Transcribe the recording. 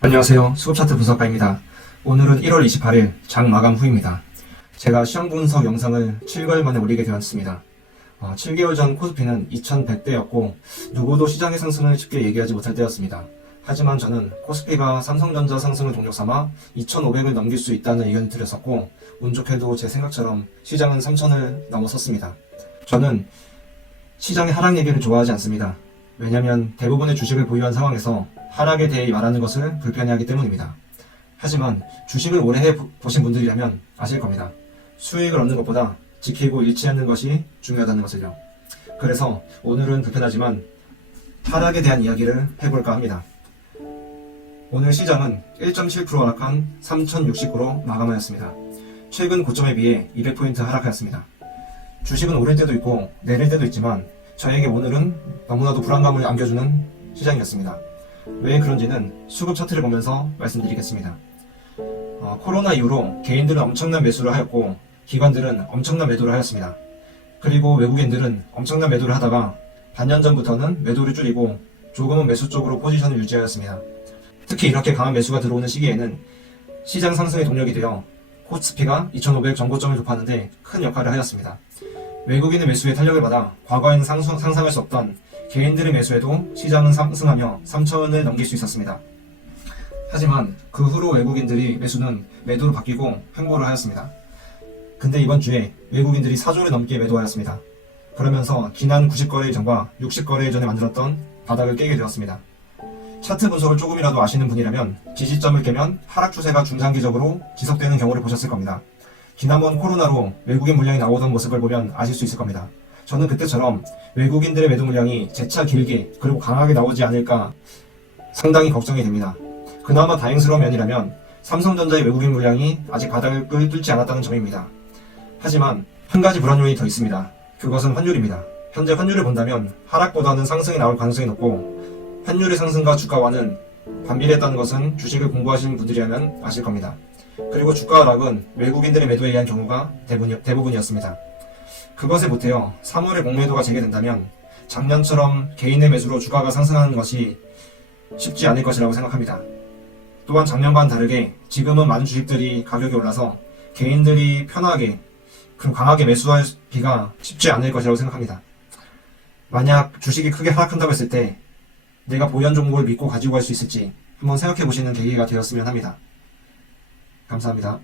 안녕하세요. 수급차트 분석가입니다. 오늘은 1월 28일 장 마감 후입니다. 제가 시황 분석 영상을 7개월 만에 올리게 되었습니다. 7개월 전 코스피는 2100대였고 누구도 시장의 상승을 쉽게 얘기하지 못할 때였습니다. 하지만 저는 코스피가 삼성전자 상승을 동력 삼아 2500을 넘길 수 있다는 의견을 드렸었고 운 좋게도 제 생각처럼 시장은 3000을 넘어섰습니다. 저는 시장의 하락 얘기를 좋아하지 않습니다. 왜냐하면 대부분의 주식을 보유한 상황에서 하락에 대해 말하는 것을 불편해하기 때문입니다. 하지만 주식을 오래 해보신 분들이라면 아실 겁니다. 수익을 얻는 것보다 지키고 잃지 않는 것이 중요하다는 것을요. 그래서 오늘은 불편하지만 하락에 대한 이야기를 해볼까 합니다. 오늘 시장은 1.7% 하락한 3069로 마감하였습니다. 최근 고점에 비해 200포인트 하락하였습니다. 주식은 오를 때도 있고 내릴 때도 있지만 저에게 오늘은 너무나도 불안감을 안겨주는 시장이었습니다. 왜 그런지는 수급 차트를 보면서 말씀드리겠습니다. 코로나 이후로 개인들은 엄청난 매수를 하였고 기관들은 엄청난 매도를 하였습니다. 그리고 외국인들은 엄청난 매도를 하다가 반년 전부터는 매도를 줄이고 조금은 매수 쪽으로 포지션을 유지하였습니다. 특히 이렇게 강한 매수가 들어오는 시기에는 시장 상승의 동력이 되어 코스피가 2500 전고점을 돌파하는데 큰 역할을 하였습니다. 외국인의 매수에 탄력을 받아 과거에는 상상할 수 없던 개인들의 매수에도 시장은 상승하며 3000을 넘길 수 있었습니다. 하지만 그 후로 외국인들이 매수는 매도로 바뀌고 횡보를 하였습니다. 근데 이번 주에 외국인들이 4조를 넘게 매도하였습니다. 그러면서 지난 90거래 이전과 60거래 이전에 만들었던 바닥을 깨게 되었습니다. 차트 분석을 조금이라도 아시는 분이라면 지지점을 깨면 하락 추세가 중장기적으로 지속되는 경우를 보셨을 겁니다. 지난번 코로나로 외국인 물량이 나오던 모습을 보면 아실 수 있을 겁니다. 저는 그때처럼 외국인들의 매도 물량이 재차 길게 그리고 강하게 나오지 않을까 상당히 걱정이 됩니다. 그나마 다행스러운 면이라면 삼성전자의 외국인 물량이 아직 바닥을 뚫지 않았다는 점입니다. 하지만 한 가지 불안 요인이 더 있습니다. 그것은 환율입니다. 현재 환율을 본다면 하락보다는 상승이 나올 가능성이 높고 환율의 상승과 주가와는 반비례했다는 것은 주식을 공부하시는 분들이라면 아실 겁니다. 그리고 주가 하락은 외국인들의 매도에 의한 경우가 대부분이었습니다. 그것에 보태어 3월에 공매도가 재개된다면 작년처럼 개인의 매수로 주가가 상승하는 것이 쉽지 않을 것이라고 생각합니다. 또한 작년과는 다르게 지금은 많은 주식들이 가격이 올라서 개인들이 편하게 그리고 강하게 매수하기가 쉽지 않을 것이라고 생각합니다. 만약 주식이 크게 하락한다고 했을 때 내가 보유한 종목을 믿고 가지고 갈 수 있을지 한번 생각해 보시는 계기가 되었으면 합니다. 감사합니다.